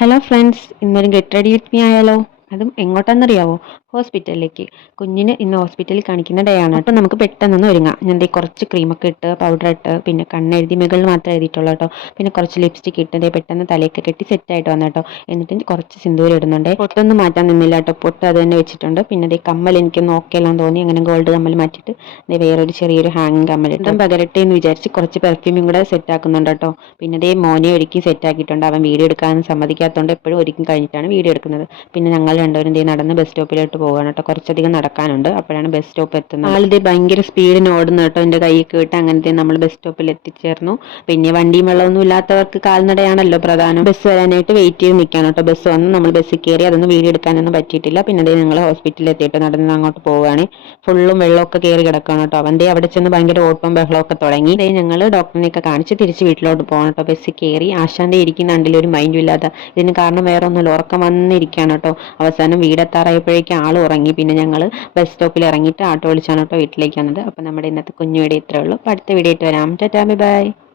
Hello friends, ഇന്നൊരു get ready with me ആയാലോ? അതും എങ്ങോട്ടാണെന്നറിയാവോ? ഹോസ്പിറ്റലിലേക്ക്. കുഞ്ഞിന് ഇന്ന് ഹോസ്പിറ്റലിൽ കാണിക്കുന്ന ഡേ ആണ്. അപ്പം നമുക്ക് പെട്ടെന്നൊന്ന് ഒരുങ്ങാം. ഞാൻ ദേ കുറച്ച് ക്രീമൊക്കെ ഇട്ട് പൗഡർ ഇട്ട് പിന്നെ കണ്ണെഴുതി മുകളിൽ മാത്രമേ എഴുതിയിട്ടുള്ളൂ കേട്ടോ. പിന്നെ കുറച്ച് ലിപ്സ്റ്റിക് ഇട്ട് ദേ പെട്ടെന്ന് തലയൊക്കെ കെട്ടി സെറ്റായിട്ട് വന്നു കേട്ടോ. എന്നിട്ട് കുറച്ച് സിന്ദൂരം ഇടുന്നുണ്ട്. പൊട്ടൊന്നും മാറ്റാൻ നിന്നില്ല കേട്ടോ. പൊട്ട് അത് തന്നെ വെച്ചിട്ടുണ്ട്. പിന്നെ ദേ കമ്മൽ എനിക്കൊന്ന് ഓക്കെ എല്ലാം തോന്നി. അങ്ങനെ ഗോൾഡ് കമ്മൽ മാറ്റിയിട്ട് ദേ വേറൊരു ചെറിയൊരു ഹാങ്ങിങ് കമ്മൽ ഇട്ടും പകരട്ടെ എന്ന് വിചാരിച്ച് കുറച്ച് പെർഫ്യൂമും കൂടെ സെറ്റ് ആക്കുന്നുണ്ട് കേട്ടോ. പിന്നെ ദേ മോനെ ഒരുക്കി സെറ്റ് ആക്കിയിട്ടുണ്ട്. അവൻ വീഡിയോ എടുക്കാൻ സമ്മതിക്കാത്തതുകൊണ്ട് എപ്പോഴും ഒരുക്കി കഴിഞ്ഞിട്ടാണ് വീഡിയോ എടുക്കുന്നത്. പിന്നെ ഞങ്ങൾ രണ്ടുപേരും ദേ നടന്ന് ബസ് സ്റ്റോപ്പിലോട്ട് പോകാണ് കേട്ടോ. കുറച്ചധികം നടക്കാനുണ്ട്. അപ്പോഴാണ് ബസ് സ്റ്റോപ്പ് എത്തുന്നത്. ആളിതേ ഭയങ്കര സ്പീഡിന് ഓടുന്നു കേട്ടോ. എൻ്റെ കൈയൊക്കെ വിട്ട് അങ്ങനത്തെ നമ്മൾ ബസ് സ്റ്റോപ്പിൽ എത്തിച്ചേർന്നു. പിന്നെ വണ്ടിയും വെള്ളമൊന്നും ഇല്ലാത്തവർക്ക് കാൽനടയാണല്ലോ പ്രധാനം. ബസ് വരാനായിട്ട് വെയിറ്റ് ചെയ്ത് നിൽക്കാൻ കേട്ടോ. ബസ് വന്ന് നമ്മൾ ബസ്സിൽ കയറി. അതൊന്നും വീഡിയോ എടുക്കാനൊന്നും പറ്റിയിട്ടില്ല. പിന്നെ അതേ ഞങ്ങൾ ഹോസ്പിറ്റലിൽ എത്തിയിട്ട് നടന്ന് അങ്ങോട്ട് പോവുകയാണ്. ഫുള്ളും വെള്ളമൊക്കെ കയറി കിടക്കുകയാണ് കേട്ടോ. അവൻ്റെ അവിടെ ചെന്ന് ഭയങ്കര ഓട്ടവും ബഹളമൊക്കെ തുടങ്ങി. ഇതേ ഞങ്ങൾ ഡോക്ടറിനെയൊക്കെ കാണിച്ച് തിരിച്ച് വീട്ടിലോട്ട് പോകണം കേട്ടോ. ബസ്സിൽ കയറി ആശാന്റെ ഇരിക്കുന്ന കണ്ടില്ല, ഒരു മൈൻഡും ഇല്ലാത്ത. ഇതിന് കാരണം വേറെ ഒന്നുമില്ല, ഉറക്കം വന്നിരിക്കുകയാണ് കേട്ടോ. അവസാനം വീടെത്താറായപ്പോഴേക്കും ആൾ ഉറങ്ങി. പിന്നെ ഞങ്ങൾ ബസ് സ്റ്റോപ്പിൽ ഇറങ്ങിയിട്ട് ആട്ടോ വിളിച്ചാണ് കേട്ടോ വീട്ടിലേക്ക് വന്നത്. അപ്പം നമ്മുടെ ഇന്നത്തെ കുഞ്ഞു വീഡിയോ ഇത്രേ ഉള്ളൂ. അപ്പോൾ അടുത്ത വീഡിയോ ആയിട്ട് വരാം. Tata, bye bye.